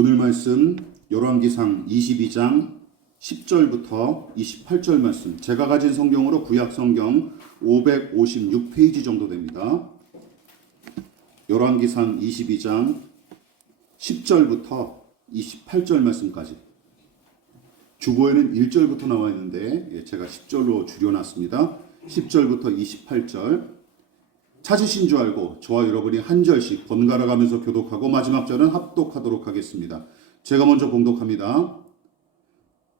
오늘 말씀 열왕기상 22장 10절부터 28절 말씀, 제가 가진 성경으로 구약 성경 556페이지 정도 됩니다. 열왕기상 22장 10절부터 28절 말씀까지. 주보에는 1절부터 나와 있는데 제가 10절로 줄여놨습니다. 10절부터 28절. 찾으신 줄 알고 저와 여러분이 한 절씩 번갈아 가면서 교독하고 마지막 절은 합독하도록 하겠습니다. 제가 먼저 봉독합니다.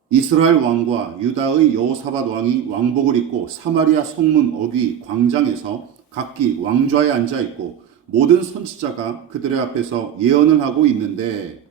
이스라엘 왕과 유다의 여호사밧 왕이 왕복을 입고 사마리아 성문 어귀 광장에서 각기 왕좌에 앉아 있고 모든 선지자가 그들의 앞에서 예언을 하고 있는데,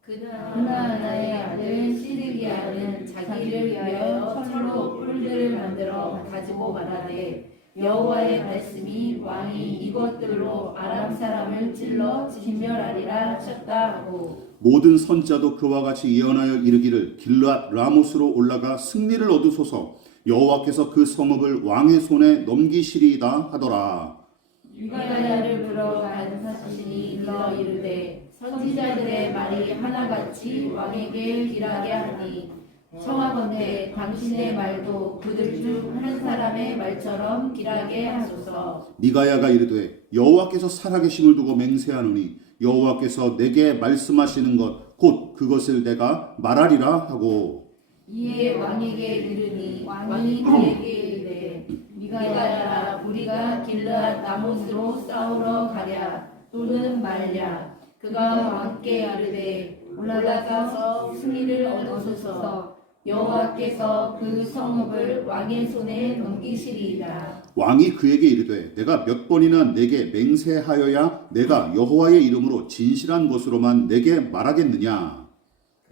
그러나 나의 아들 시드기야는 자기를 위하여 철로 뿔들을 만들어 가지고 말하되, 여호와의 말씀이 왕이 이것들로 아람 사람을 찔러 진멸하리라 하셨다 하고, 모든 선지자도 그와 같이 예언하여 이르기를 길르앗 라모스로 올라가 승리를 얻으소서, 여호와께서 그 성읍을 왕의 손에 넘기시리이다 하더라. 미가야를 불러 간 사신이 일러 이르되, 선지자들의 말이 하나같이 왕에게 길하게 하니 청하건대 당신의 말도 그들 중 한 사람의 말처럼 길하게 하소서. 미가야가 이르되 여호와께서 살아계심을 두고 맹세하노니 여호와께서 내게 말씀하시는 것 곧 그것을 내가 말하리라 하고, 이에 왕에게 이르니 왕이 그에게 이르되, 미가야라, 우리가 길르앗 라모스로 싸우러 가랴 또는 말랴. 그가 왕께 이르되, 올라가서 승리를 얻으소서. 여호와께서 그 성읍을 왕의 손에 넘기시리이다. 왕이 그에게 이르되 내가 몇 번이나 내게 맹세하여야 내가 여호와의 이름으로 진실한 것으로만 내게 말하겠느냐.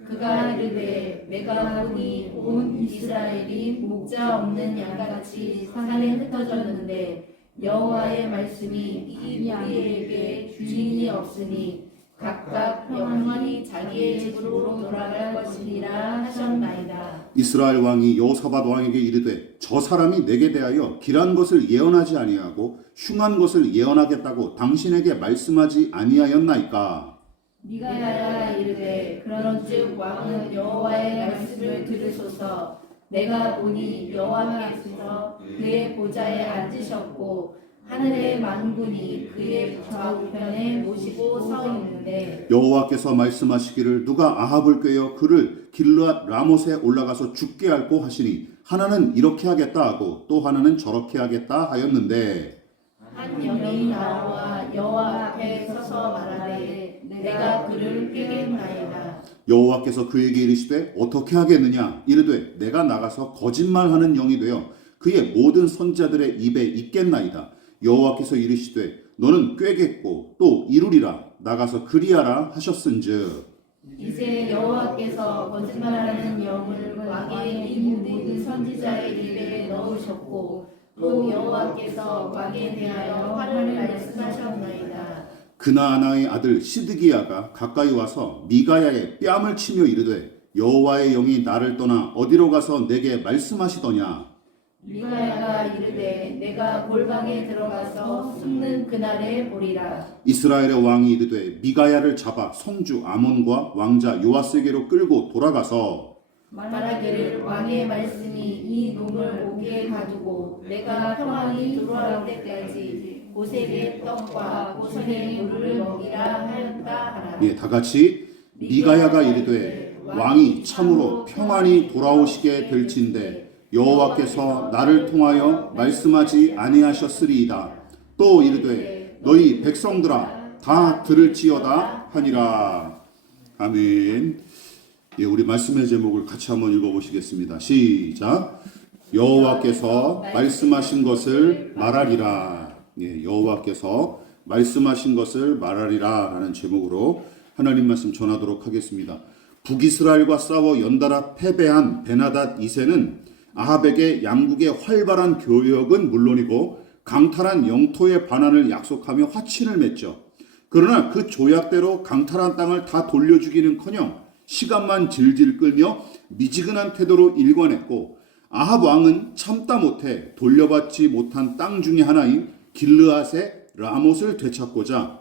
그가 이르되, 내가 보니 온 이스라엘이 목자 없는 양같이 산에 흩어졌는데 여호와의 말씀이 이 우리에게 주인이 없으니 각각 영원히 자기의 집으로 돌아갈 것이니라 하셨나이다. 이스라엘 왕이 여호사밧 왕에게 이르되 저 사람이 내게 대하여 길한 것을 예언하지 아니하고 흉한 것을 예언하겠다고 당신에게 말씀하지 아니하였나이까. 미가야가 이르되, 그런즉 왕은 여호와의 말씀을 들으소서. 내가 보니 여호와께서 그의 보좌에 앉으셨고 하늘의 만군이 그의 좌우편에 모시고 서 있는데, 여호와께서 말씀하시기를 누가 아합을 꾀어 그를 길르앗 라못에 올라가서 죽게 할고 하시니 하나는 이렇게 하겠다 하고 또 하나는 저렇게 하겠다 하였는데, 한 영이 나와 여호와 앞에 서서 말하되, 내가 그를 꾀겠나이다. 여호와께서 그에게 이르시되 어떻게 하겠느냐. 이르되 내가 나가서 거짓말하는 영이 되어 그의 모든 선지자들의 입에 있겠나이다. 여호와께서 이르시되 너는 꾀겠고 또 이루리라. 나가서 그리하라 하셨은즉. 이제 여호와께서 거짓말하는 영을 왕의 이 모든 선지자의 입에 넣으셨고 또 여호와께서 왕에 대하여 화를 말씀하셨나이다. 그나아나의 아들 시드기야가 가까이 와서 미가야의 뺨을 치며 이르되 여호와의 영이 나를 떠나 어디로 가서 내게 말씀하시더냐. 미가야가 이르되, 내가 골방에 들어가서 숨는 그날에 보리라. 이스라엘의 왕이 이르되 미가야를 잡아 성주 아몬과 왕자 요아스에게로 끌고 돌아가서 말하기를, 왕의 말씀이 이 놈을 옥에 가두고 내가 평안히 돌아올 때까지 고색의 떡과 고색의 물을 먹이라 하였다 하라. 예, 다 같이 미가야가 이르되 왕이 참으로 평안히 돌아오시게 될진대 여호와께서 나를 통하여 말씀하지 아니하셨으리이다. 또 이르되 너희 백성들아 다 들을지어다 하니라. 아멘. 예, 우리 말씀의 제목을 같이 한번 읽어보시겠습니다. 시작. 여호와께서 말씀하신 것을 말하리라. 예, 여호와께서 말씀하신 것을 말하리라 라는 제목으로 하나님 말씀 전하도록 하겠습니다. 북이스라엘과 싸워 연달아 패배한 베나닷 2세는 아합에게 양국의 활발한 교역은 물론이고 강탈한 영토의 반환을 약속하며 화친을 맺죠. 그러나 그 조약대로 강탈한 땅을 다 돌려주기는커녕 시간만 질질 끌며 미지근한 태도로 일관했고, 아합 왕은 참다 못해 돌려받지 못한 땅 중에 하나인 길르앗의 라못을 되찾고자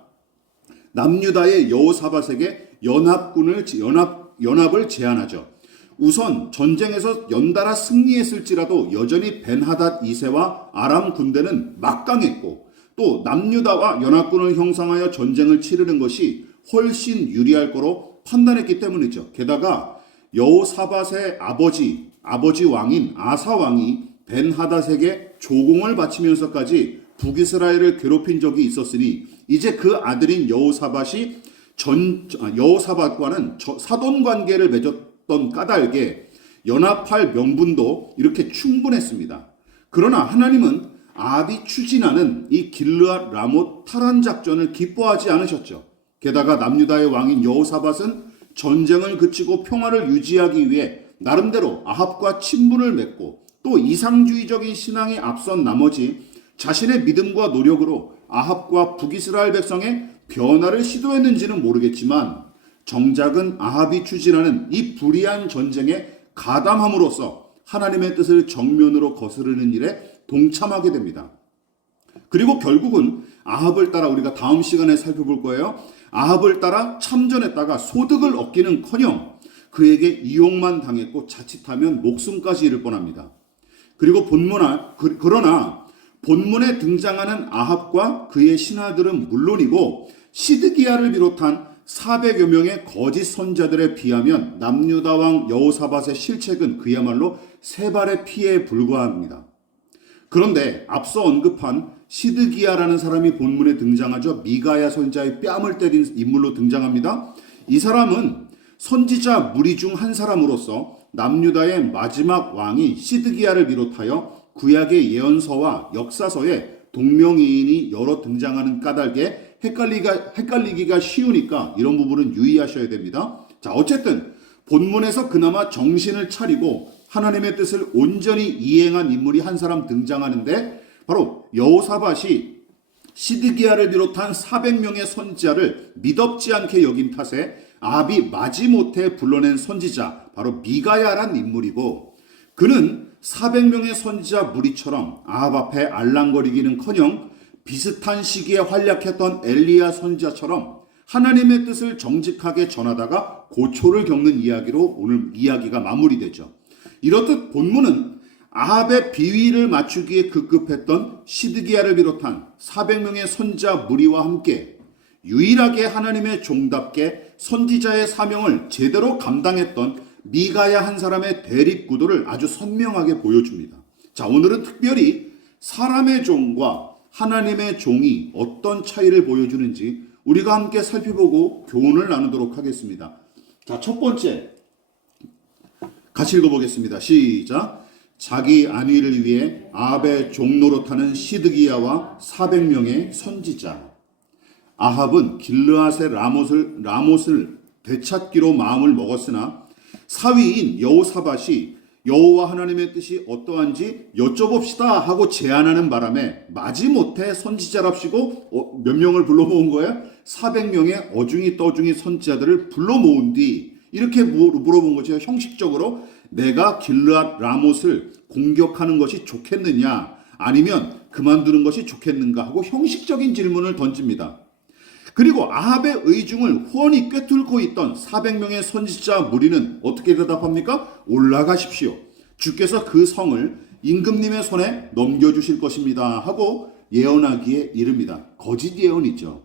남유다의 여호사밧에게 연합을 제안하죠. 우선 전쟁에서 연달아 승리했을지라도 여전히 벤하닷 2세와 아람 군대는 막강했고 또 남유다와 연합군을 형성하여 전쟁을 치르는 것이 훨씬 유리할 거로 판단했기 때문이죠. 게다가 여호사밧의 아버지 왕인 아사 왕이 벤하닷에게 조공을 바치면서까지 북이스라엘을 괴롭힌 적이 있었으니 이제 그 아들인 여호사밧과는 사돈 관계를 맺었던 까닭에 연합할 명분도 이렇게 충분했습니다. 그러나 하나님은 아합이 추진하는 이 길르앗 라못 탈환 작전을 기뻐하지 않으셨죠. 게다가 남유다의 왕인 여호사밧은 전쟁을 그치고 평화를 유지하기 위해 나름대로 아합과 친분을 맺고 또 이상주의적인 신앙에 앞선 나머지 자신의 믿음과 노력으로 아합과 북이스라엘 백성의 변화를 시도했는지는 모르겠지만 정작은 아합이 추진하는 이 불의한 전쟁에 가담함으로써 하나님의 뜻을 정면으로 거스르는 일에 동참하게 됩니다. 그리고 결국은 아합을 따라 우리가 다음 시간에 살펴볼 거예요. 아합을 따라 참전했다가 소득을 얻기는커녕 그에게 이용만 당했고 자칫하면 목숨까지 잃을 뻔합니다. 그리고 그러나 본문에 등장하는 아합과 그의 신하들은 물론이고 시드기야를 비롯한 400여 명의 거짓 선자들에 비하면 남유다 왕 여호사밧의 실책은 그야말로 세 발의 피해에 불과합니다. 그런데 앞서 언급한 시드기야라는 사람이 본문에 등장하죠. 미가야 선지자의 뺨을 때린 인물로 등장합니다. 이 사람은 선지자 무리 중 한 사람으로서 남유다의 마지막 왕이 시드기야를 비롯하여 구약의 예언서와 역사서에 동명이인이 여러 등장하는 까닭에 헷갈리기가 쉬우니까 이런 부분은 유의하셔야 됩니다. 자, 어쨌든 본문에서 그나마 정신을 차리고 하나님의 뜻을 온전히 이행한 인물이 한 사람 등장하는데 바로 여호사밧이 시드기야를 비롯한 400명의 선지자를 믿업지 않게 여긴 탓에 아합이 마지못해 불러낸 선지자 바로 미가야란 인물이고 그는 400명의 선지자 무리처럼 아합 앞에 알랑거리기는커녕 비슷한 시기에 활약했던 엘리야 선지자처럼 하나님의 뜻을 정직하게 전하다가 고초를 겪는 이야기로 오늘 이야기가 마무리되죠. 이렇듯 본문은 아합의 비위를 맞추기에 급급했던 시드기야를 비롯한 400명의 선지자 무리와 함께 유일하게 하나님의 종답게 선지자의 사명을 제대로 감당했던 미가야 한 사람의 대립구도를 아주 선명하게 보여줍니다. 자, 오늘은 특별히 사람의 종과 하나님의 종이 어떤 차이를 보여주는지 우리가 함께 살펴보고 교훈을 나누도록 하겠습니다. 자, 첫 번째 같이 읽어보겠습니다. 시작. 자기 안위를 위해 아합의 종노릇하는 시드기야와 400명의 선지자. 아합은 길르앗의 라못을 되찾기로 마음을 먹었으나 사위인 여호사밧이 여호와 하나님의 뜻이 어떠한지 여쭤봅시다 하고 제안하는 바람에 마지못해 선지자랍시고 몇 명을 불러 모은 거예요? 400명의 어중이 떠중이 선지자들을 불러 모은 뒤 이렇게 물어본 거죠. 형식적으로 내가 길르앗 라못을 공격하는 것이 좋겠느냐 아니면 그만두는 것이 좋겠는가 하고 형식적인 질문을 던집니다. 그리고 아합의 의중을 훤히 꿰뚫고 있던 400명의 선지자 무리는 어떻게 대답합니까? 올라가십시오. 주께서 그 성을 임금님의 손에 넘겨주실 것입니다 하고 예언하기에 이릅니다. 거짓 예언이죠.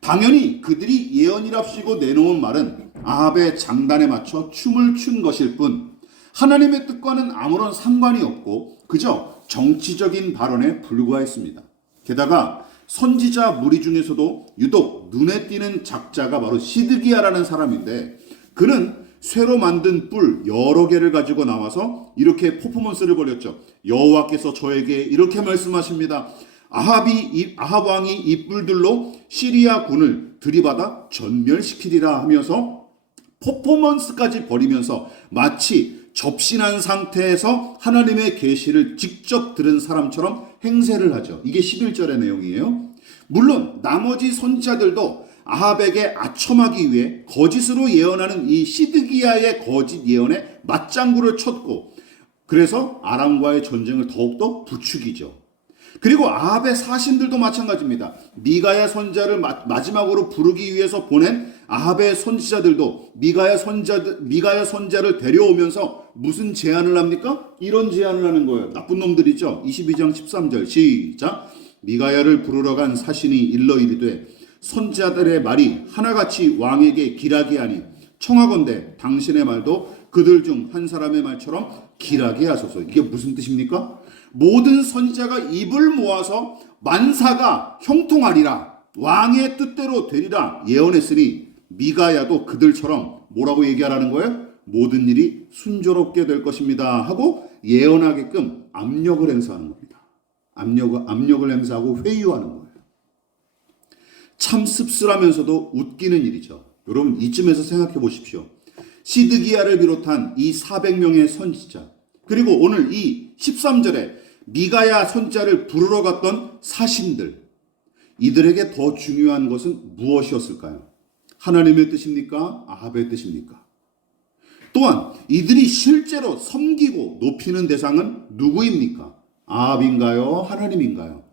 당연히 그들이 예언이랍시고 내놓은 말은 아합의 장단에 맞춰 춤을 춘 것일 뿐 하나님의 뜻과는 아무런 상관이 없고 그저 정치적인 발언에 불과했습니다. 게다가 선지자 무리 중에서도 유독 눈에 띄는 작자가 바로 시드기야라는 사람인데 그는 쇠로 만든 뿔 여러 개를 가지고 나와서 이렇게 퍼포먼스를 벌였죠. 여호와께서 저에게 이렇게 말씀하십니다. 아합 왕이 이 뿔들로 시리아 군을 들이받아 전멸시키리라 하면서 퍼포먼스까지 벌이면서 마치 접신한 상태에서 하나님의 계시를 직접 들은 사람처럼 행세를 하죠. 이게 11절의 내용이에요. 물론 나머지 선지자들도 아합에게 아첨하기 위해 거짓으로 예언하는 이 시드기야의 거짓 예언에 맞장구를 쳤고 그래서 아람과의 전쟁을 더욱더 부추기죠. 그리고 아합의 사신들도 마찬가지입니다. 미가야 선자를 마지막으로 부르기 위해서 보낸 아합의 선지자들도 미가야 선자를 데려오면서 무슨 제안을 합니까? 이런 제안을 하는 거예요. 나쁜 놈들이죠. 22장 13절 시작. 미가야를 부르러 간 사신이 일러 이르되 선자들의 말이 하나같이 왕에게 길하게 하니 청하건대 당신의 말도 그들 중 한 사람의 말처럼 길하게 하소서. 이게 무슨 뜻입니까? 모든 선지자가 입을 모아서 만사가 형통하리라, 왕의 뜻대로 되리라 예언했으니 미가야도 그들처럼 뭐라고 얘기하라는 거예요? 모든 일이 순조롭게 될 것입니다 하고 예언하게끔 압력을 행사하는 겁니다. 압력을 행사하고 회유하는 거예요. 참 씁쓸하면서도 웃기는 일이죠. 여러분 이쯤에서 생각해 보십시오. 시드기야를 비롯한 이 400명의 선지자, 그리고 오늘 이 13절에 미가야 선지자를 부르러 갔던 사신들, 이들에게 더 중요한 것은 무엇이었을까요? 하나님의 뜻입니까? 아합의 뜻입니까? 또한 이들이 실제로 섬기고 높이는 대상은 누구입니까? 아합인가요? 하나님인가요?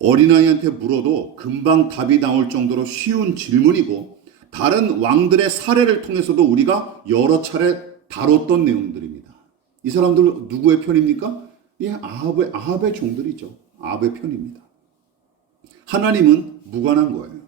어린아이한테 물어도 금방 답이 나올 정도로 쉬운 질문이고 다른 왕들의 사례를 통해서도 우리가 여러 차례 다뤘던 내용들입니다. 이 사람들 누구의 편입니까? 예, 아합의 종들이죠. 아합의 편입니다. 하나님은 무관한 거예요.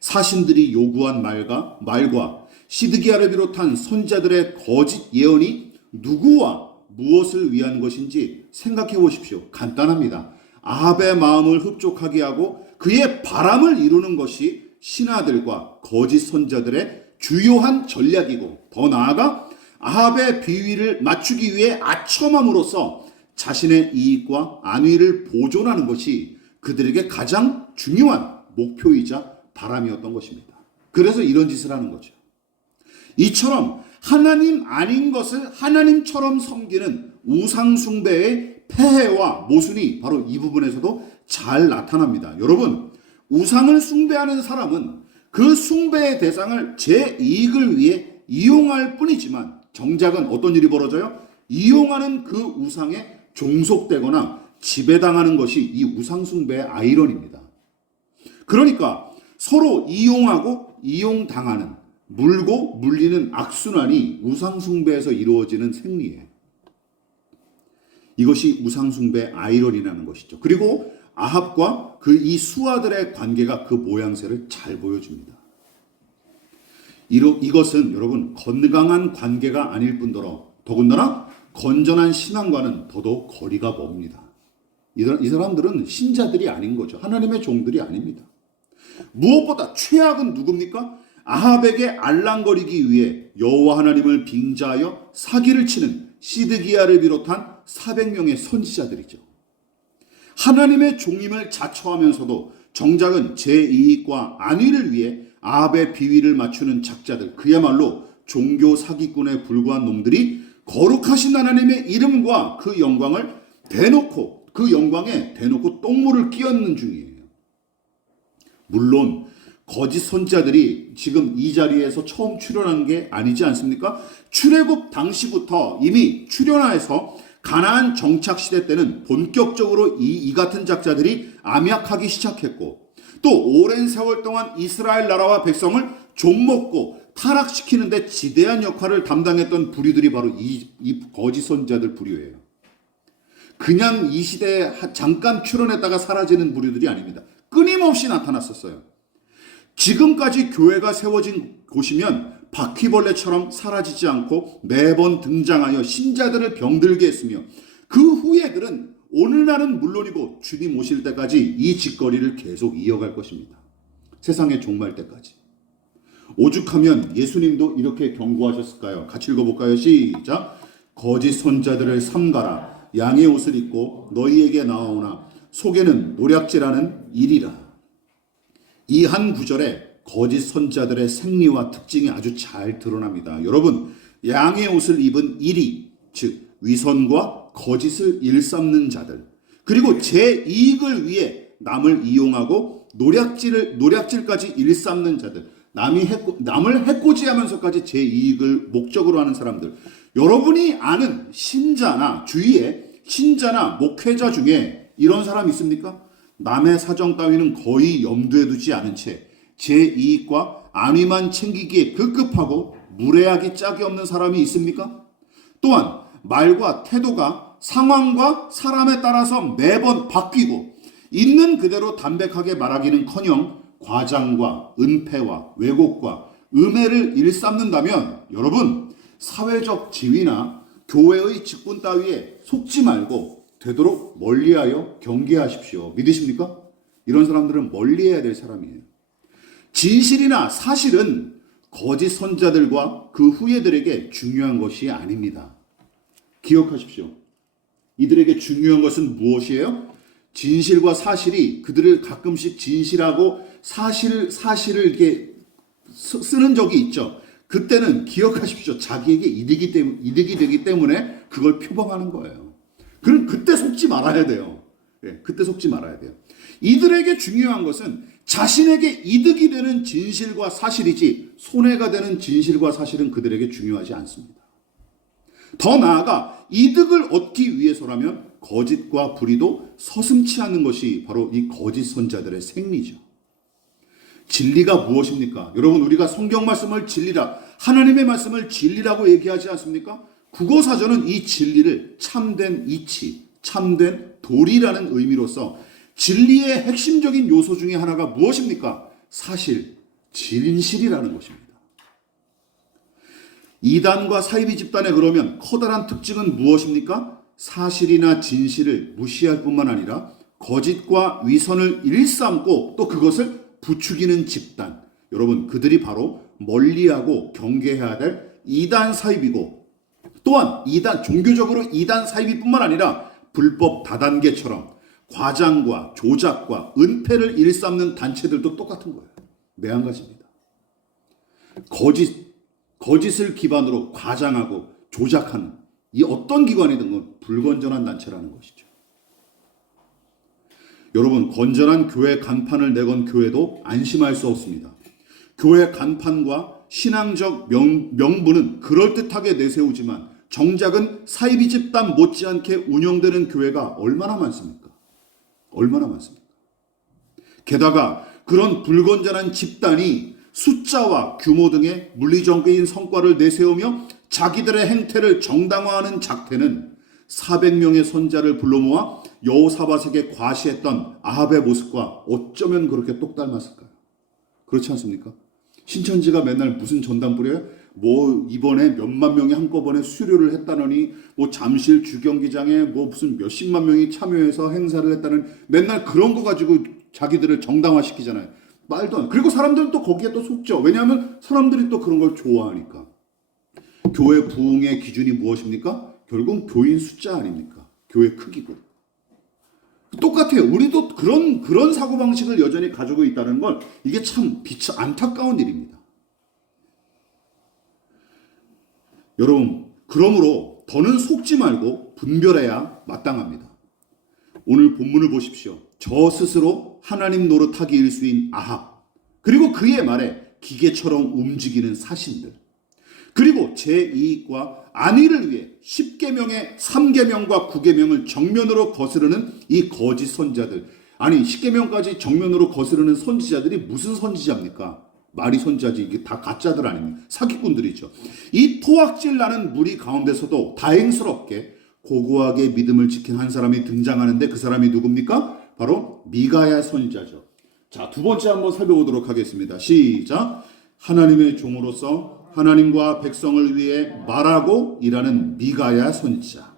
사신들이 요구한 말과 시드기야를 비롯한 선지자들의 거짓 예언이 누구와 무엇을 위한 것인지 생각해 보십시오. 간단합니다. 아합의 마음을 흡족하게 하고 그의 바람을 이루는 것이 신하들과 거짓 선지자들의 주요한 전략이고, 더 나아가 아합의 비위를 맞추기 위해 아첨함으로써 자신의 이익과 안위를 보존하는 것이 그들에게 가장 중요한 목표이자 바람이었던 것입니다. 그래서 이런 짓을 하는 거죠. 이처럼 하나님 아닌 것을 하나님처럼 섬기는 우상숭배의 폐해와 모순이 바로 이 부분에서도 잘 나타납니다. 여러분, 우상을 숭배하는 사람은 그 숭배의 대상을 제 이익을 위해 이용할 뿐이지만 정작은 어떤 일이 벌어져요? 이용하는 그 우상에 종속되거나 지배당하는 것이 이 우상숭배의 아이러니입니다. 그러니까 서로 이용하고 이용당하는, 물고 물리는 악순환이 우상숭배에서 이루어지는 생리예요. 이것이 우상숭배의 아이러니라는 것이죠. 그리고 아합과 그 이 수하들의 관계가 그 모양새를 잘 보여줍니다. 이것은 여러분 건강한 관계가 아닐 뿐더러 더군다나 건전한 신앙과는 더더욱 거리가 멉니다. 이 사람들은 신자들이 아닌 거죠. 하나님의 종들이 아닙니다. 무엇보다 최악은 누굽니까? 아합에게 알랑거리기 위해 여호와 하나님을 빙자하여 사기를 치는 시드기야를 비롯한 400명의 선지자들이죠. 하나님의 종임을 자처하면서도 정작은 제 이익과 안위를 위해 아합의 비위를 맞추는 작자들, 그야말로 종교 사기꾼에 불과한 놈들이 거룩하신 하나님의 이름과 그 영광을 대놓고, 그 영광에 대놓고 똥물을 끼얹는 중이에요. 물론 거짓 선지자들이 지금 이 자리에서 처음 출현한 게 아니지 않습니까? 출애굽 당시부터 이미 출현하여서 가나안 정착 시대 때는 본격적으로 이 같은 작자들이 암약하기 시작했고, 또 오랜 세월 동안 이스라엘 나라와 백성을 좀먹고 타락시키는데 지대한 역할을 담당했던 부류들이 바로 이 거짓 선지자들 부류예요. 그냥 이 시대에 잠깐 출현했다가 사라지는 부류들이 아닙니다. 끊임없이 나타났었어요. 지금까지 교회가 세워진 곳이면 바퀴벌레처럼 사라지지 않고 매번 등장하여 신자들을 병들게 했으며, 그 후예들은 오늘날은 물론이고 주님 오실 때까지 이 짓거리를 계속 이어갈 것입니다. 세상의 종말 때까지. 오죽하면 예수님도 이렇게 경고하셨을까요? 같이 읽어볼까요? 시작. 거짓 선자들을 삼가라. 양의 옷을 입고 너희에게 나아오나 속에는 노략질하는 일이라. 이 한 구절에 거짓 선자들의 생리와 특징이 아주 잘 드러납니다. 여러분, 양의 옷을 입은 일이, 즉 위선과 거짓을 일삼는 자들, 그리고 제 이익을 위해 남을 이용하고 노략질까지 일삼는 자들, 남을 해코지하면서까지 제 이익을 목적으로 하는 사람들, 여러분이 아는 신자나 주위에 신자나 목회자 중에 이런 사람 있습니까? 남의 사정 따위는 거의 염두에 두지 않은 채 제 이익과 안위만 챙기기에 급급하고 무례하기 짝이 없는 사람이 있습니까? 또한 말과 태도가 상황과 사람에 따라서 매번 바뀌고 있는 그대로 담백하게 말하기는커녕 과장과 은폐와 왜곡과 음해를 일삼는다면 여러분, 사회적 지위나 교회의 직분 따위에 속지 말고 되도록 멀리하여 경계하십시오. 믿으십니까? 이런 사람들은 멀리해야 될 사람이에요. 진실이나 사실은 거짓 선자들과 그 후예들에게 중요한 것이 아닙니다. 기억하십시오. 이들에게 중요한 것은 무엇이에요? 진실과 사실이 그들을 가끔씩 진실하고 사실을 이렇게 쓰는 적이 있죠. 그때는 기억하십시오. 자기에게 이득이 되기 때문에 그걸 표방하는 거예요. 그럼 그때 속지 말아야 돼요. 그때 속지 말아야 돼요. 이들에게 중요한 것은 자신에게 이득이 되는 진실과 사실이지 손해가 되는 진실과 사실은 그들에게 중요하지 않습니다. 더 나아가 이득을 얻기 위해서라면 거짓과 불의도 서슴지 않는 것이 바로 이 거짓 선자들의 생리죠. 진리가 무엇입니까? 여러분, 우리가 성경 말씀을 진리라, 하나님의 말씀을 진리라고 얘기하지 않습니까? 국어사전은 이 진리를 참된 이치, 참된 도리라는 의미로서 진리의 핵심적인 요소 중에 하나가 무엇입니까? 사실, 진실이라는 것입니다. 이단과 사이비 집단의 그러면 커다란 특징은 무엇입니까? 사실이나 진실을 무시할 뿐만 아니라 거짓과 위선을 일삼고 또 그것을 부추기는 집단. 여러분, 그들이 바로 멀리하고 경계해야 될 이단 사이비고, 또한 종교적으로 이단 사이비뿐만 아니라 불법 다단계처럼 과장과 조작과 은폐를 일삼는 단체들도 똑같은 거예요. 매한가지입니다. 거짓을 기반으로 과장하고 조작하는 이 어떤 기관이든 건 불건전한 단체라는 것이죠. 여러분, 건전한 교회 간판을 내건 교회도 안심할 수 없습니다. 교회 간판과 신앙적 명분은 그럴듯하게 내세우지만 정작은 사이비 집단 못지않게 운영되는 교회가 얼마나 많습니까? 얼마나 많습니까? 게다가 그런 불건전한 집단이 숫자와 규모 등의 물리적인 성과를 내세우며 자기들의 행태를 정당화하는 작태는 400명의 선자를 불러 모아 여호사밧에게 과시했던 아합의 모습과 어쩌면 그렇게 똑 닮았을까요? 그렇지 않습니까? 신천지가 맨날 무슨 전당 뿌려요? 뭐 이번에 몇만 명이 한꺼번에 수료를 했다느니 뭐 잠실 주경기장에 뭐 무슨 몇십만 명이 참여해서 행사를 했다는, 맨날 그런 거 가지고 자기들을 정당화시키잖아요. 말도 안. 그리고 사람들은 또 거기에 또 속죠. 왜냐하면 사람들이 또 그런 걸 좋아하니까. 교회 부흥의 기준이 무엇입니까? 결국 교인 숫자 아닙니까? 교회 크기고. 똑같아요. 우리도 그런 사고방식을 여전히 가지고 있다는 걸, 이게 참 안타까운 일입니다. 여러분, 그러므로 더는 속지 말고 분별해야 마땅합니다. 오늘 본문을 보십시오. 저 스스로 하나님 노릇하기 일수인 아합, 그리고 그의 말에 기계처럼 움직이는 사신들, 그리고 제 이익과 안위를 위해 10계명의 3계명과 9계명을 정면으로 거스르는 이 거짓 선자들. 아니, 10계명까지 정면으로 거스르는 선지자들이 무슨 선지자입니까? 말이 선지자지, 이게 다 가짜들 아닙니까? 사기꾼들이죠. 이 토악질 나는 무리 가운데서도 다행스럽게 고고하게 믿음을 지킨 한 사람이 등장하는데, 그 사람이 누굽니까? 바로 미가야 선지자죠. 자, 두 번째 한번 살펴보도록 하겠습니다. 시작. 하나님의 종으로서 하나님과 백성을 위해 말하고 일하는 미가야 선지자.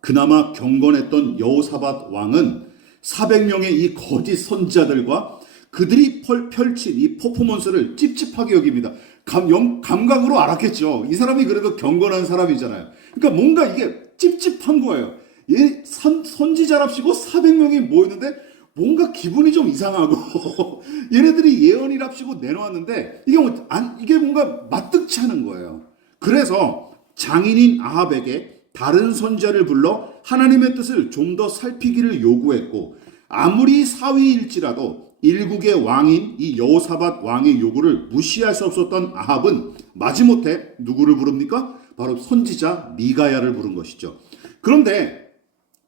그나마 경건했던 여호사밧 왕은 400명의 이 거짓 선지자들과 그들이 펼친 이 퍼포먼스를 찝찝하게 여깁니다. 감각으로 알았겠죠. 이 사람이 그래도 경건한 사람이잖아요. 그러니까 뭔가 이게 찝찝한 거예요. 선지자랍시고 400명이 모였는데 뭔가 기분이 좀 이상하고 얘네들이 예언이랍시고 내놓았는데 이게 뭔가 마뜩치 않은 거예요. 그래서 장인인 아합에게 다른 선지자를 불러 하나님의 뜻을 좀 더 살피기를 요구했고, 아무리 사위일지라도 일국의 왕인 이 여호사밧 왕의 요구를 무시할 수 없었던 아합은 마지못해 누구를 부릅니까? 바로 선지자 미가야를 부른 것이죠. 그런데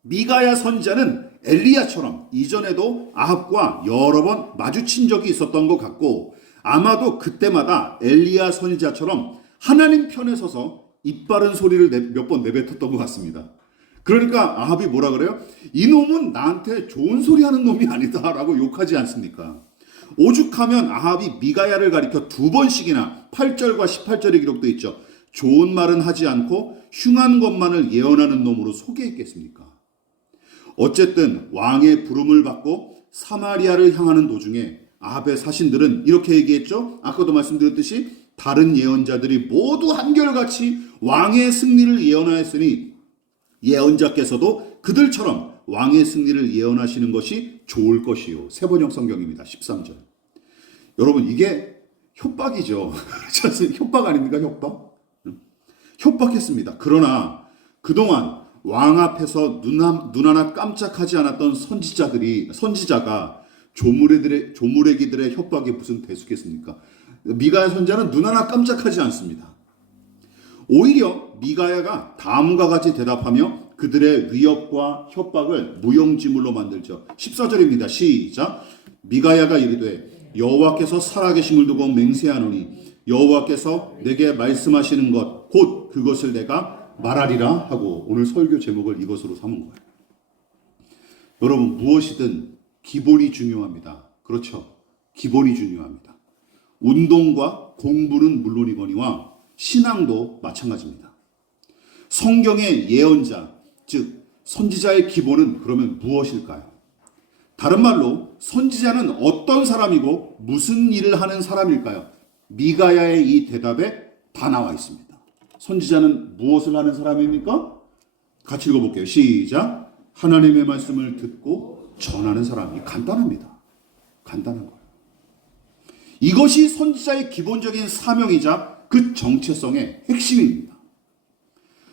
미가야 선지자는 엘리야처럼 이전에도 아합과 여러 번 마주친 적이 있었던 것 같고, 아마도 그때마다 엘리야 선지자처럼 하나님 편에 서서 입바른 소리를 몇 번 내뱉었던 것 같습니다. 그러니까 아합이 뭐라 그래요? 이놈은 나한테 좋은 소리 하는 놈이 아니다 라고 욕하지 않습니까? 오죽하면 아합이 미가야를 가리켜 두 번씩이나 8절과 18절에 기록되어 있죠. 좋은 말은 하지 않고 흉한 것만을 예언하는 놈으로 소개했겠습니까? 어쨌든 왕의 부름을 받고 사마리아를 향하는 도중에 아합의 사신들은 이렇게 얘기했죠. 아까도 말씀드렸듯이 다른 예언자들이 모두 한결같이 왕의 승리를 예언하였으니 예언자께서도 그들처럼 왕의 승리를 예언하시는 것이 좋을 것이요. 세번역 성경입니다. 13절. 여러분, 이게 협박이죠. 협박 아닙니까? 협박? 협박했습니다. 그러나 그동안 왕 앞에서 눈 하나 깜짝하지 않았던 선지자가 조무래기들의 협박이 무슨 대수겠습니까? 미가야 선지자는 눈 하나 깜짝하지 않습니다. 오히려 미가야가 다음과 같이 대답하며 그들의 위협과 협박을 무용지물로 만들죠. 14절입니다. 시작. 미가야가 이르되 여호와께서 살아계심을 두고 맹세하노니 여호와께서 내게 말씀하시는 것 곧 그것을 내가 말하리라 하고 오늘 설교 제목을 이것으로 삼은 거예요. 여러분, 무엇이든 기본이 중요합니다. 그렇죠? 기본이 중요합니다. 운동과 공부는 물론이거니와 신앙도 마찬가지입니다. 성경의 예언자, 즉 선지자의 기본은 그러면 무엇일까요? 다른 말로 선지자는 어떤 사람이고 무슨 일을 하는 사람일까요? 미가야의 이 대답에 다 나와 있습니다. 선지자는 무엇을 하는 사람입니까? 같이 읽어볼게요. 시작. 하나님의 말씀을 듣고 전하는 사람이 간단합니다. 간단한 거예요. 이것이 선지자의 기본적인 사명이자 그 정체성의 핵심입니다.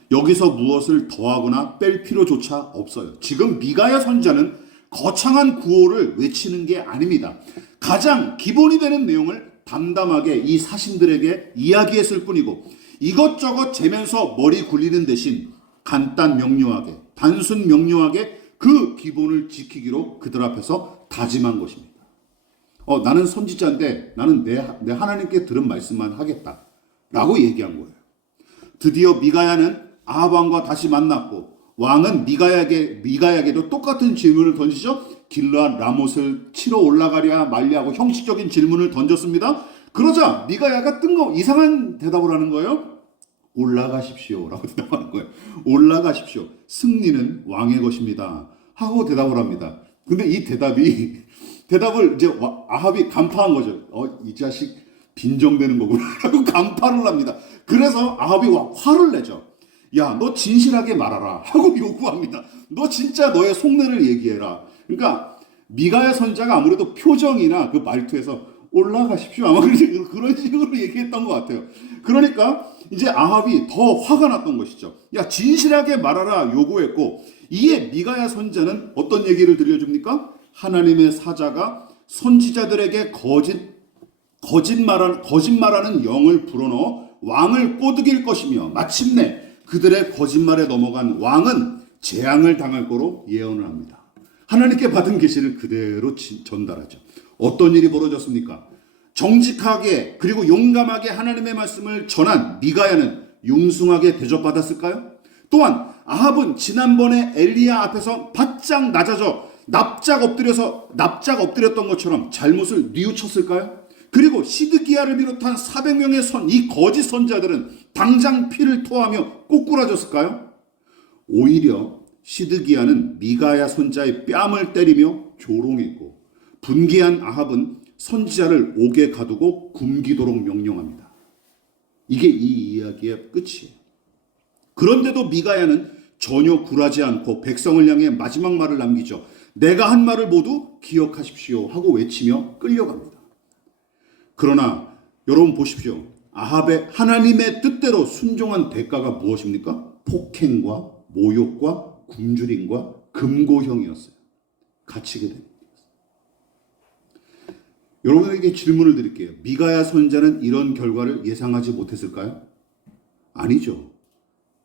여기서 무엇을 더하거나 뺄 필요조차 없어요. 지금 미가야 선지자는 거창한 구호를 외치는 게 아닙니다. 가장 기본이 되는 내용을 담담하게 이 사신들에게 이야기했을 뿐이고 이것저것 재면서 머리 굴리는 대신 간단 명료하게, 단순 명료하게 그 기본을 지키기로 그들 앞에서 다짐한 것입니다. 나는 선지자인데 나는 내 하나님께 들은 말씀만 하겠다 라고 얘기한 거예요. 드디어 미가야는 아합 왕과 다시 만났고 왕은 미가야에게도 똑같은 질문을 던지죠. 길르앗 라못을 치러 올라가랴 말랴하고 형식적인 질문을 던졌습니다. 그러자 미가야가 이상한 대답을 하는 거예요. 올라가십시오 라고 대답하는 거예요. 올라가십시오. 승리는 왕의 것입니다 하고 대답을 합니다. 근데 이 대답을 이제 아합이 간파한 거죠. 이 자식 빈정대는 거구나 라고 간파를 합니다. 그래서 아합이 화를 내죠. 야, 너 진실하게 말하라 하고 요구합니다. 너 진짜 너의 속내를 얘기해라. 그러니까 미가야 선지자가 아무래도 표정이나 그 말투에서 올라가십시오 아마 그런 식으로 얘기했던 것 같아요. 그러니까 이제 아합이 더 화가 났던 것이죠. 야, 진실하게 말하라 요구했고, 이에 미가야 선지자는 어떤 얘기를 들려줍니까? 하나님의 사자가 선지자들에게 거짓말하는 영을 불어넣어 왕을 꼬드길 것이며 마침내 그들의 거짓말에 넘어간 왕은 재앙을 당할 거로 예언을 합니다. 하나님께 받은 계시를 그대로 전달하죠. 어떤 일이 벌어졌습니까? 정직하게 그리고 용감하게 하나님의 말씀을 전한 미가야는 융숭하게 대접받았을까요? 또한 아합은 지난번에 엘리야 앞에서 바짝 낮아져 납작 엎드렸던 것처럼 잘못을 뉘우쳤을까요? 그리고 시드기야를 비롯한 400명의 이 거짓 선지자들은 당장 피를 토하며 꼬꾸라졌을까요? 오히려 시드기야는 미가야 선지자의 뺨을 때리며 조롱했고 분개한 아합은 선지자를 옥에 가두고 굶기도록 명령합니다. 이게 이 이야기의 끝이에요. 그런데도 미가야는 전혀 굴하지 않고 백성을 향해 마지막 말을 남기죠. 내가 한 말을 모두 기억하십시오 하고 외치며 끌려갑니다. 그러나 여러분 보십시오. 아합의 하나님의 뜻대로 순종한 대가가 무엇입니까? 폭행과 모욕과 굶주림과 금고형이었어요. 갇히게 됩니다. 여러분에게 질문을 드릴게요. 미가야 선지자는 이런 결과를 예상하지 못했을까요? 아니죠.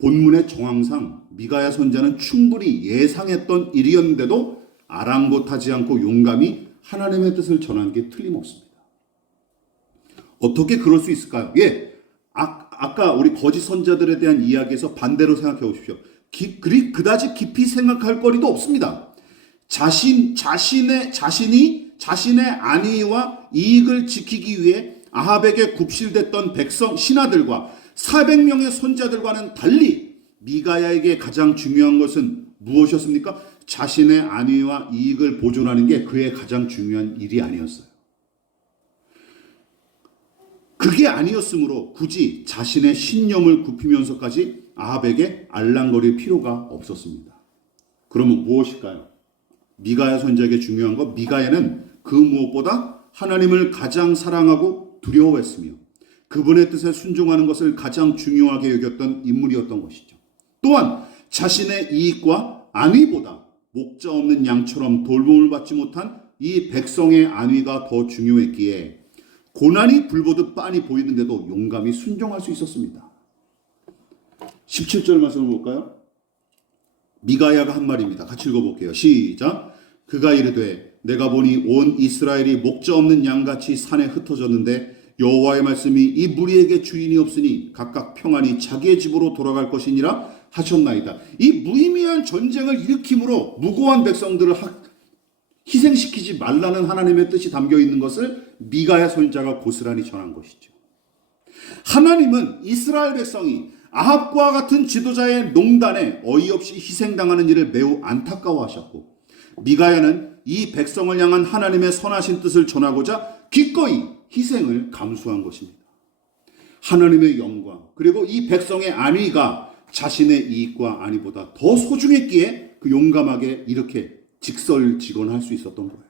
본문의 정황상 미가야 선자는 충분히 예상했던 일이었는데도 아랑곳하지 않고 용감히 하나님의 뜻을 전한 게 틀림없습니다. 어떻게 그럴 수 있을까요? 아까 우리 거짓 선자들에 대한 이야기에서 반대로 생각해 보십시오. 그다지 깊이 생각할 거리도 없습니다. 자신이 자신의 안위와 이익을 지키기 위해 아합에게 굽실댔던 백성 신하들과 400명의 손자들과는 달리 미가야에게 가장 중요한 것은 무엇이었습니까? 자신의 안위와 이익을 보존하는 게 그의 가장 중요한 일이 아니었어요. 그게 아니었으므로 굳이 자신의 신념을 굽히면서까지 아합에게 알랑거릴 필요가 없었습니다. 그러면 무엇일까요? 미가야 선지자에게 중요한 것, 미가야는 그 무엇보다 하나님을 가장 사랑하고 두려워했으며 그분의 뜻에 순종하는 것을 가장 중요하게 여겼던 인물이었던 것이죠. 또한 자신의 이익과 안위보다 목자 없는 양처럼 돌봄을 받지 못한 이 백성의 안위가 더 중요했기에 고난이 불보듯 빤히 보이는데도 용감히 순종할 수 있었습니다. 17절 말씀을 볼까요? 미가야가 한 말입니다. 같이 읽어볼게요. 시작. 그가 이르되 내가 보니 온 이스라엘이 목자 없는 양같이 산에 흩어졌는데 여호와의 말씀이 이 무리에게 주인이 없으니 각각 평안히 자기의 집으로 돌아갈 것이니라 하셨나이다. 이 무의미한 전쟁을 일으킴으로 무고한 백성들을 희생시키지 말라는 하나님의 뜻이 담겨 있는 것을 미가야 선지자가 고스란히 전한 것이죠. 하나님은 이스라엘 백성이 아합과 같은 지도자의 농단에 어이없이 희생당하는 일을 매우 안타까워하셨고 미가야는 이 백성을 향한 하나님의 선하신 뜻을 전하고자 기꺼이 희생을 감수한 것입니다. 하나님의 영광 그리고 이 백성의 안위가 자신의 이익과 안위보다 더 소중했기에 그 용감하게 이렇게 직설직언할 수 있었던 거예요.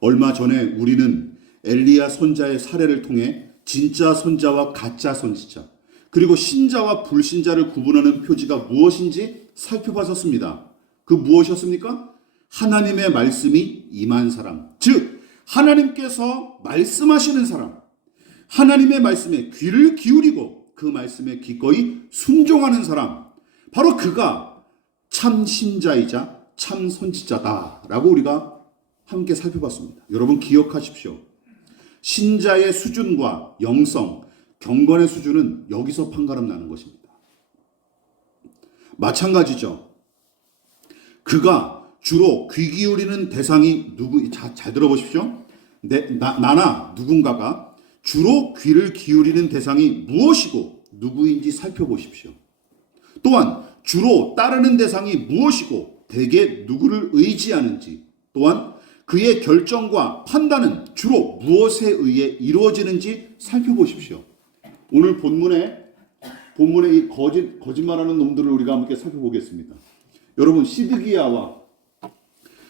얼마 전에 우리는 엘리야 선자의 사례를 통해 진짜 선자와 가짜 선지자 그리고 신자와 불신자를 구분하는 표지가 무엇인지 살펴봤었습니다. 그 무엇이었습니까? 하나님의 말씀이 임한 사람, 즉 하나님께서 말씀하시는 사람, 하나님의 말씀에 귀를 기울이고 그 말씀에 기꺼이 순종하는 사람, 바로 그가 참 신자이자 참 선지자다라고 우리가 함께 살펴봤습니다. 여러분 기억하십시오. 신자의 수준과 영성, 경건의 수준은 여기서 판가름 나는 것입니다. 마찬가지죠. 그가 주로 귀 기울이는 대상이 잘 들어보십시오. 나나 누군가가 주로 귀를 기울이는 대상이 무엇이고 누구인지 살펴보십시오. 또한 주로 따르는 대상이 무엇이고 대개 누구를 의지하는지, 또한 그의 결정과 판단은 주로 무엇에 의해 이루어지는지 살펴보십시오. 오늘 본문에 이 거짓말하는 놈들을 우리가 함께 살펴보겠습니다. 여러분 시드기야와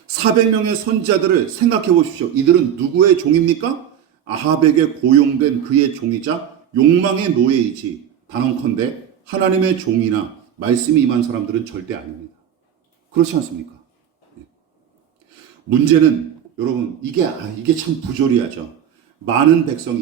400명의 선지자들을 생각해 보십시오. 이들은 누구의 종입니까? 아합에게 고용된 그의 종이자 욕망의 노예이지 단언컨대 하나님의 종이나 말씀이 임한 사람들은 절대 아닙니다. 그렇지 않습니까? 문제는 여러분 이게 참 부조리하죠.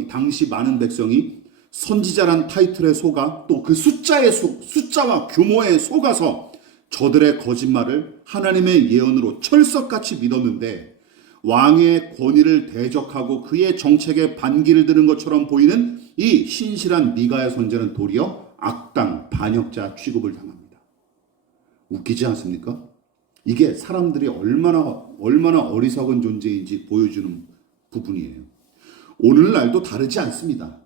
당시 많은 백성이 선지자란 타이틀에 속아 또 그 숫자와 규모에 속아서 저들의 거짓말을 하나님의 예언으로 철석같이 믿었는데 왕의 권위를 대적하고 그의 정책에 반기를 드는 것처럼 보이는 이 신실한 미가야 선지자는 도리어 악당 반역자 취급을 당합니다. 웃기지 않습니까? 이게 사람들이 얼마나 어리석은 존재인지 보여주는 부분이에요. 오늘날도 다르지 않습니다.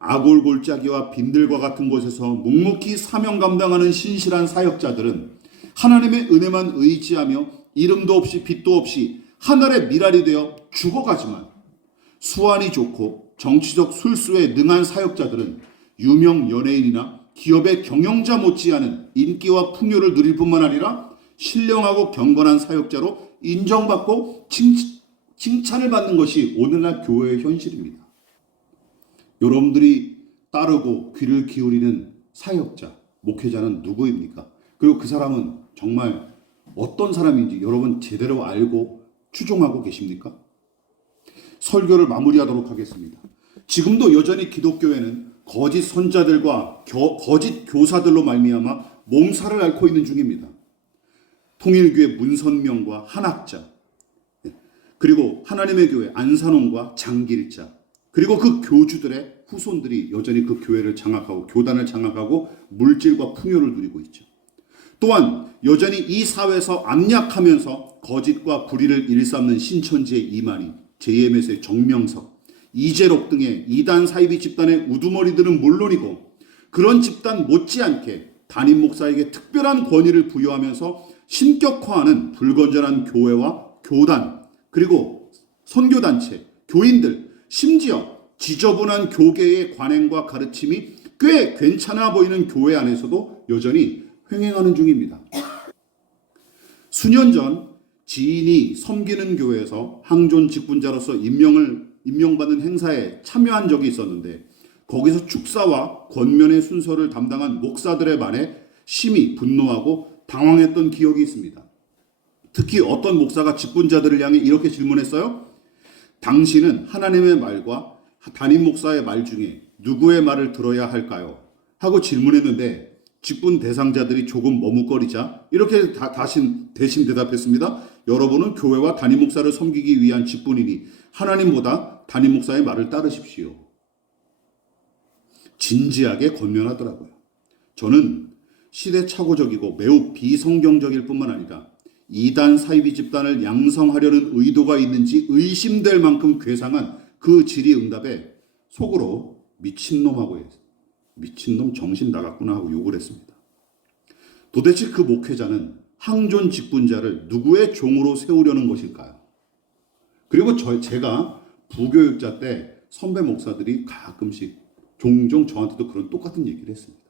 아골골짜기와 빈들과 같은 곳에서 묵묵히 사명 감당하는 신실한 사역자들은 하나님의 은혜만 의지하며 이름도 없이 빛도 없이 하늘의 미랄이 되어 죽어가지만 수완이 좋고 정치적 술수에 능한 사역자들은 유명 연예인이나 기업의 경영자 못지않은 인기와 풍요를 누릴 뿐만 아니라 신령하고 경건한 사역자로 인정받고 칭찬을 받는 것이 오늘날 교회의 현실입니다. 여러분들이 따르고 귀를 기울이는 사역자, 목회자는 누구입니까? 그리고 그 사람은 정말 어떤 사람인지 여러분 제대로 알고 추종하고 계십니까? 설교를 마무리하도록 하겠습니다. 지금도 여전히 기독교에는 거짓 선자들과 거짓 교사들로 말미암아 몸살을 앓고 있는 중입니다. 통일교회 문선명과 한학자, 그리고 하나님의 교회 안산홍과 장길자, 그리고 그 교주들의 후손들이 여전히 그 교회를 장악하고 교단을 장악하고 물질과 풍요를 누리고 있죠. 또한 여전히 이 사회에서 압력하면서 거짓과 불의를 일삼는 신천지의 이만희, JMS의 정명석, 이재록 등의 이단 사이비 집단의 우두머리들은 물론이고 그런 집단 못지않게 담임 목사에게 특별한 권위를 부여하면서 신격화하는 불건전한 교회와 교단, 그리고 선교단체, 교인들, 심지어 지저분한 교계의 관행과 가르침이 꽤 괜찮아 보이는 교회 안에서도 여전히 횡행하는 중입니다. 수년 전 지인이 섬기는 교회에서 항존 직분자로서 임명받는 행사에 참여한 적이 있었는데 거기서 축사와 권면의 순서를 담당한 목사들에 반해 심히 분노하고 당황했던 기억이 있습니다. 특히 어떤 목사가 직분자들을 향해 이렇게 질문했어요. 당신은 하나님의 말과 담임 목사의 말 중에 누구의 말을 들어야 할까요? 하고 질문했는데 직분 대상자들이 조금 머뭇거리자 이렇게 대신 대답했습니다. 여러분은 교회와 담임 목사를 섬기기 위한 직분이니 하나님보다 담임 목사의 말을 따르십시오. 진지하게 권면하더라고요. 저는 시대착오적이고 매우 비성경적일 뿐만 아니라 이단 사이비 집단을 양성하려는 의도가 있는지 의심될 만큼 괴상한 그 질의응답에 속으로 미친놈하고 했어요. 미친놈 정신 나갔구나 하고 욕을 했습니다. 도대체 그 목회자는 항존 직분자를 누구의 종으로 세우려는 것일까요? 그리고 제가 부교육자 때 선배 목사들이 가끔씩 종종 저한테도 그런 똑같은 얘기를 했습니다.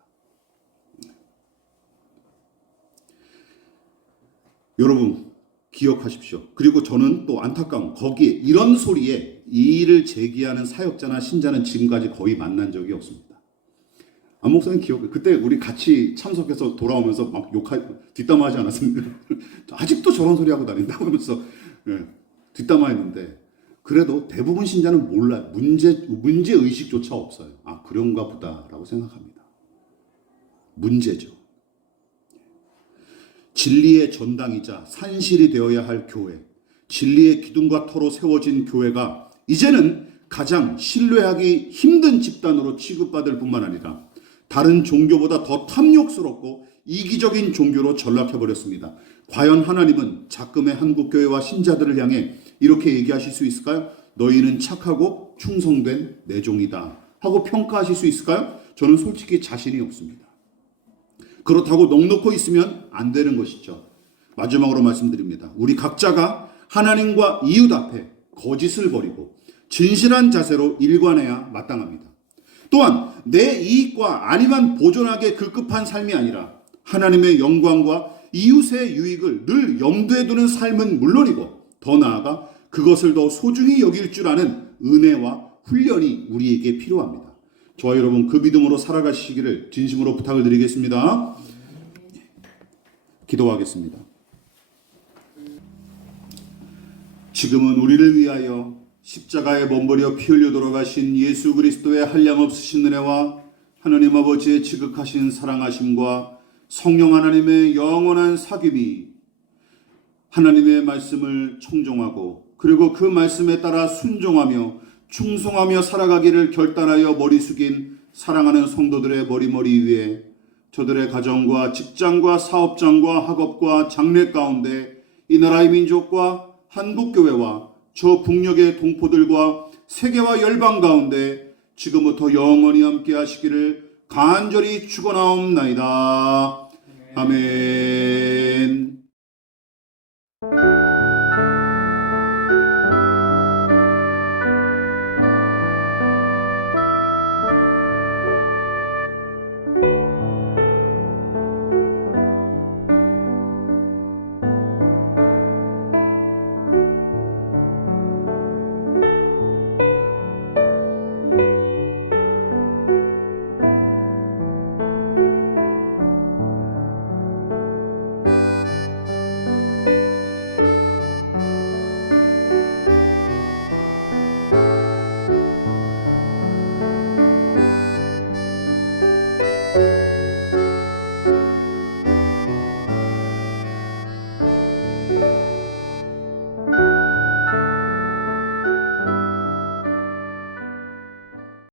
여러분 기억하십시오. 그리고 저는 또 안타까운 거기에 이런 소리에 이의를 제기하는 사역자나 신자는 지금까지 거의 만난 적이 없습니다. 안 목사님 기억해. 그때 우리 같이 참석해서 돌아오면서 막 뒷담화하지 않았습니까? 아직도 저런 소리 하고 다닌다고 하면서 뒷담화했는데 그래도 대부분 신자는 몰라요. 문제 의식조차 없어요. 아 그런가 보다라고 생각합니다. 문제죠. 진리의 전당이자 산실이 되어야 할 교회, 진리의 기둥과 터로 세워진 교회가 이제는 가장 신뢰하기 힘든 집단으로 취급받을 뿐만 아니라 다른 종교보다 더 탐욕스럽고 이기적인 종교로 전락해버렸습니다. 과연 하나님은 작금의 한국교회와 신자들을 향해 이렇게 얘기하실 수 있을까요? 너희는 착하고 충성된 내 종이다 하고 평가하실 수 있을까요? 저는 솔직히 자신이 없습니다. 그렇다고 넋놓고 있으면 안 되는 것이죠. 마지막으로 말씀드립니다. 우리 각자가 하나님과 이웃 앞에 거짓을 버리고 진실한 자세로 일관해야 마땅합니다. 또한 내 이익과 안위만 보존하게 급급한 삶이 아니라 하나님의 영광과 이웃의 유익을 늘 염두에 두는 삶은 물론이고 더 나아가 그것을 더 소중히 여길 줄 아는 은혜와 훈련이 우리에게 필요합니다. 저와 여러분 그 믿음으로 살아가시기를 진심으로 부탁을 드리겠습니다. 기도하겠습니다. 지금은 우리를 위하여 십자가에 몸버려 피 흘려 돌아가신 예수 그리스도의 한량없으신 은혜와 하나님 아버지의 지극하신 사랑하심과 성령 하나님의 영원한 사귐이 하나님의 말씀을 청종하고 그리고 그 말씀에 따라 순종하며 충성하며 살아가기를 결단하여 머리 숙인 사랑하는 성도들의 머리머리 위에 저들의 가정과 직장과 사업장과 학업과 장래 가운데 이 나라의 민족과 한국교회와 저 북녘의 동포들과 세계와 열방 가운데 지금부터 영원히 함께 하시기를 간절히 축원하옵나이다. 아멘.